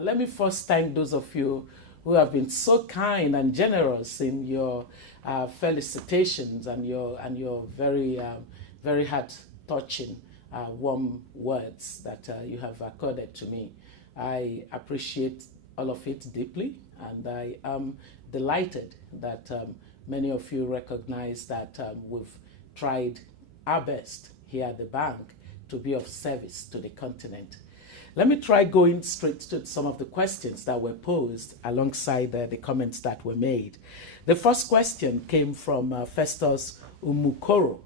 Let me first thank those of you who have been so kind and generous in your felicitations and your very heart touching warm words that you have accorded to me. I appreciate all of it deeply, and I am delighted that many of you recognize that we've tried our best here at the bank to be of service to the continent. Let me try going straight to some of the questions that were posed alongside the comments that were made. The first question came from Festus Umukoro.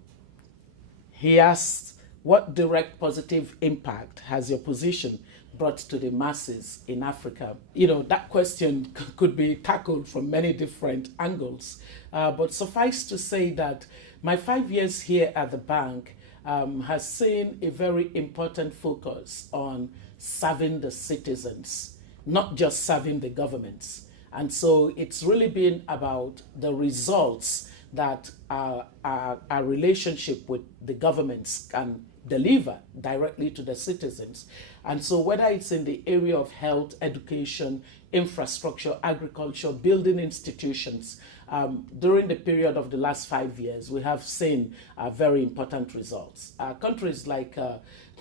He asked, what direct positive impact has your position brought to the masses in Africa? You know, that question could be tackled from many different angles, but suffice to say that my 5 years here at the bank has seen a very important focus on serving the citizens, not just serving the governments. And so it's really been about the results that our relationship with the governments can deliver directly to the citizens. And so whether it's in the area of health, education, infrastructure, agriculture, building institutions, during the period of the last 5 years, we have seen very important results. Countries like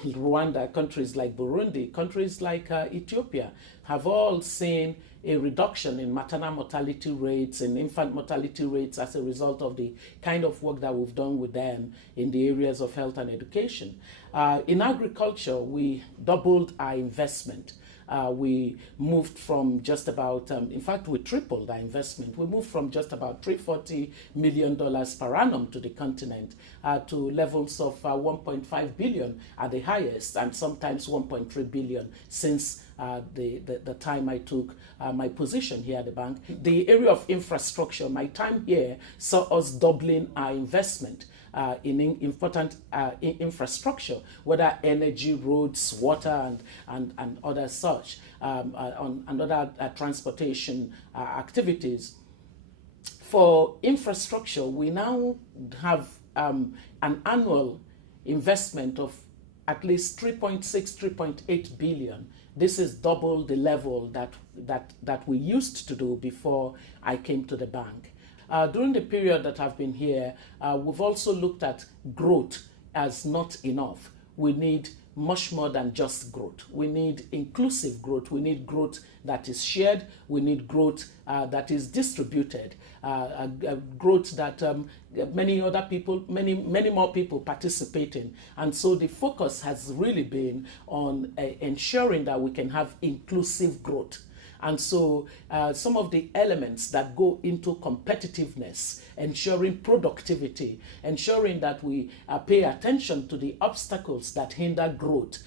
Rwanda, countries like Burundi, countries like Ethiopia have all seen a reduction in maternal mortality rates and infant mortality rates as a result of the kind of work that we've done with them in the areas of health and education. In agriculture, we doubled our investment. We moved from just about, in fact, we tripled our investment. We moved from just about $340 million per annum to the continent to levels of $1.5 billion at the highest, and sometimes $1.3 billion since the time I took my position here at the bank. The area of infrastructure, my time here saw us doubling our investment in important infrastructure, whether energy, roads, water, and other such, and other transportation activities. For infrastructure, we now have an annual investment of at least 3.6, 3.8 billion. This is double the level that we used to do before I came to the bank. During the period that I've been here, we've also looked at growth as not enough. We need much more than just growth. We need inclusive growth. We need growth that is shared. We need growth that is distributed. Growth that many other people, many more people participate in. And so the focus has really been on ensuring that we can have inclusive growth. And so some of the elements that go into competitiveness, ensuring productivity, ensuring that we pay attention to the obstacles that hinder growth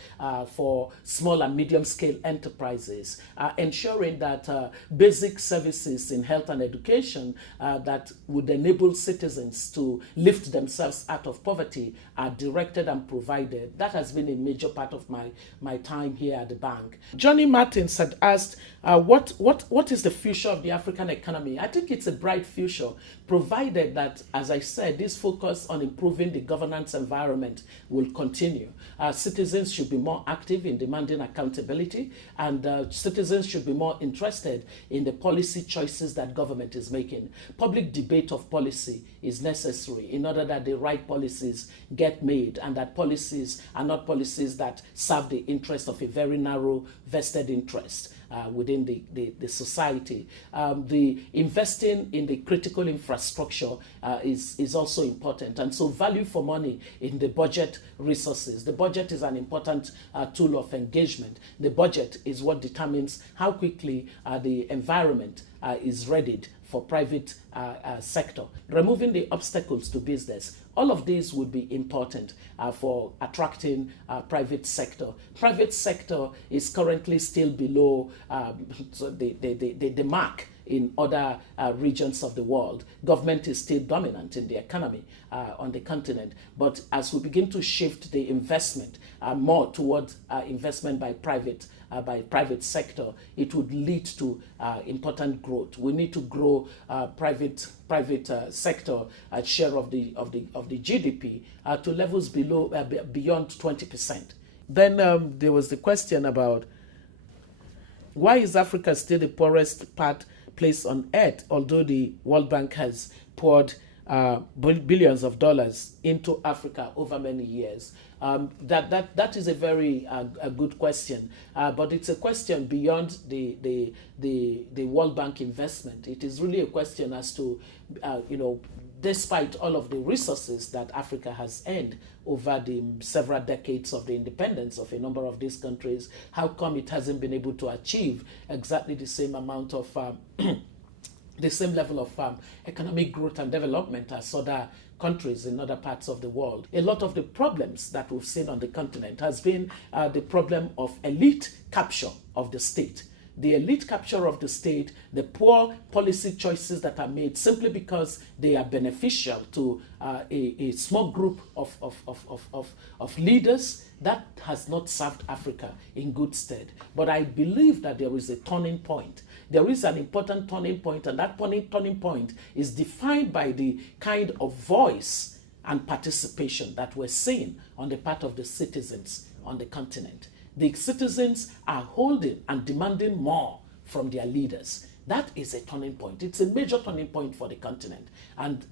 for small and medium scale enterprises, ensuring that basic services in health and education that would enable citizens to lift themselves out of poverty are directed and provided. That has been a major part of my time here at the bank. Johnny Martins had asked, what is the future of the African economy? I think it's a bright future, provided that, as I said, this focus on improving the governance environment will continue. Citizens should be more active in demanding accountability, and citizens should be more interested in the policy choices that government is making. Public debate of policy is necessary in order that the right policies get made, and that policies are not policies that serve the interest of a very narrow vested interest within the society. The investing in the critical infrastructure is also important, and so value for money in the budget resources. The budget is an important tool of engagement. The budget is what determines how quickly the environment is readied for private sector. Removing the obstacles to business. All of these would be important for attracting private sector. Private sector is currently still below the mark in other regions of the world. Government is still dominant in the economy on the continent. But as we begin to shift the investment more towards investment by private sector, it would lead to important growth. We need to grow private sector share of the GDP to levels beyond 20%. Then there was the question about Why is Africa still the poorest place on earth, although the World Bank has poured billions of dollars into Africa over many years? That is a very a good question, but it's a question beyond the World Bank investment. It is really a question as to, despite all of the resources that Africa has earned over the several decades of the independence of a number of these countries, how come it hasn't been able to achieve exactly the same amount of the same level of economic growth and development as other countries in other parts of the world? A lot of the problems that we've seen on the continent has been the problem of elite capture of the state. The elite capture of the state, the poor policy choices that are made simply because they are beneficial to a small group of leaders, that has not served Africa in good stead. But I believe that there is a turning point. There is an important turning point, and that turning point is defined by the kind of voice and participation that we're seeing on the part of the citizens on the continent. The citizens are holding and demanding more from their leaders. That is a turning point. It's a major turning point for the continent. And,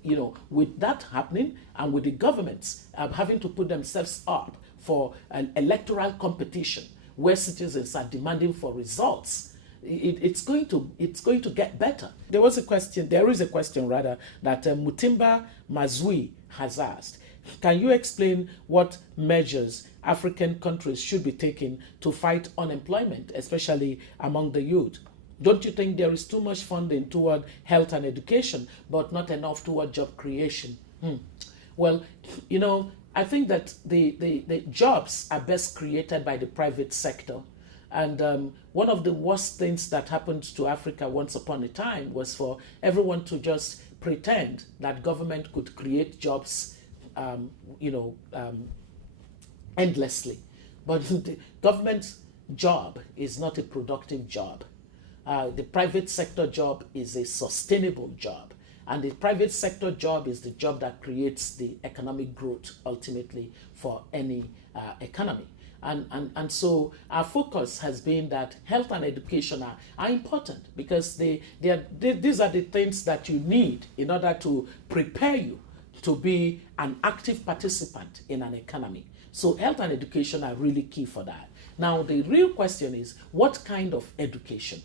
with that happening and with the governments having to put themselves up for an electoral competition where citizens are demanding for results, it's going to get better. There is a question that Mutimba Mazui has asked. Can you explain what measures African countries should be taking to fight unemployment, especially among the youth? Don't you think there is too much funding toward health and education, but not enough toward job creation? Well, I think that the jobs are best created by the private sector. And one of the worst things that happened to Africa once upon a time was for everyone to just pretend that government could create jobs endlessly. But the government's job is not a productive job. The private sector job is a sustainable job. And the private sector job is the job that creates the economic growth ultimately for any economy. And so our focus has been that health and education are important because these are the things that you need in order to prepare you to be an active participant in an economy. So health and education are really key for that. Now, the real question is, what kind of education?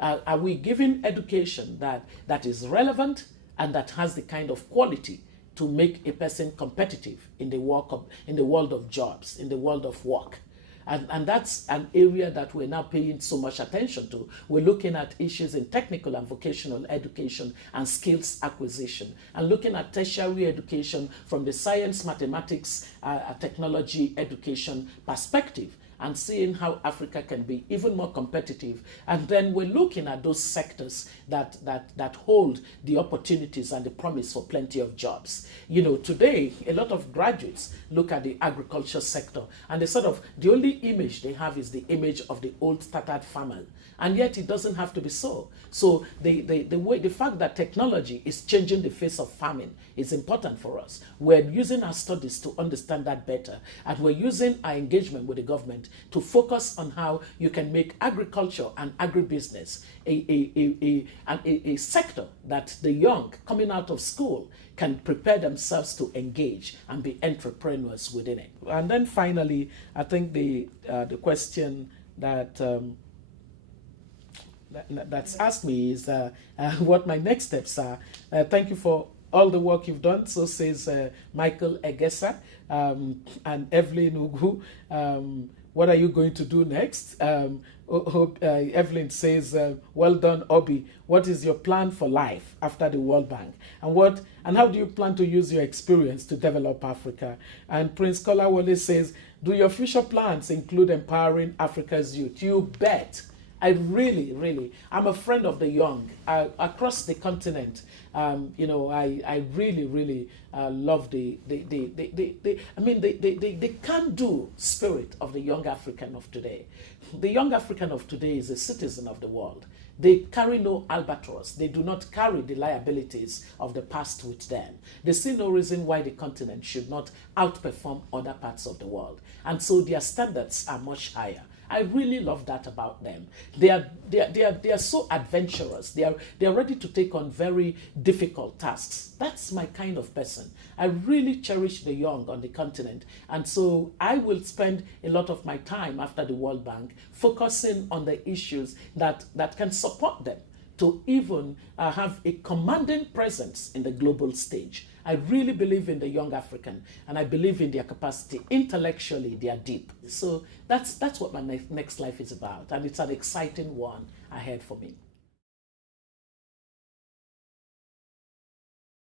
Are we giving education that is relevant and that has the kind of quality to make a person competitive in the world of jobs, in the world of work? And that's an area that we're now paying so much attention to. We're looking at issues in technical and vocational education and skills acquisition, and looking at tertiary education from the science, mathematics, technology education perspective, and seeing how Africa can be even more competitive. And then we're looking at those sectors that hold the opportunities and the promise for plenty of jobs. Today, a lot of graduates look at the agriculture sector, and the only image they have is the image of the old tattered farmer. And yet it doesn't have to be so. So the fact that technology is changing the face of farming is important for us. We're using our studies to understand that better. And we're using our engagement with the government to focus on how you can make agriculture and agribusiness a sector that the young coming out of school can prepare themselves to engage and be entrepreneurs within it. And then finally, I think the question that's asked me is what my next steps are. Thank you for all the work you've done. So says Michael Egesa and Evelyn Ugu. What are you going to do next? Evelyn says, well done, Obi. What is your plan for life after the World Bank? And how do you plan to use your experience to develop Africa? And Prince Kolawole says, do your future plans include empowering Africa's youth? You bet. I really, I'm a friend of the young across the continent. I really love the can-do spirit of the young African of today. The young African of today is a citizen of the world. They carry no albatross. They do not carry the liabilities of the past with them. They see no reason why the continent should not outperform other parts of the world. And so their standards are much higher. I really love that about them. They are so adventurous. They are ready to take on very difficult tasks. That's my kind of person. I really cherish the young on the continent. And so I will spend a lot of my time after the World Bank focusing on the issues that can support them to even have a commanding presence in the global stage. I really believe in the young African, and I believe in their capacity. Intellectually, they are deep. So that's what my next life is about, and it's an exciting one ahead for me.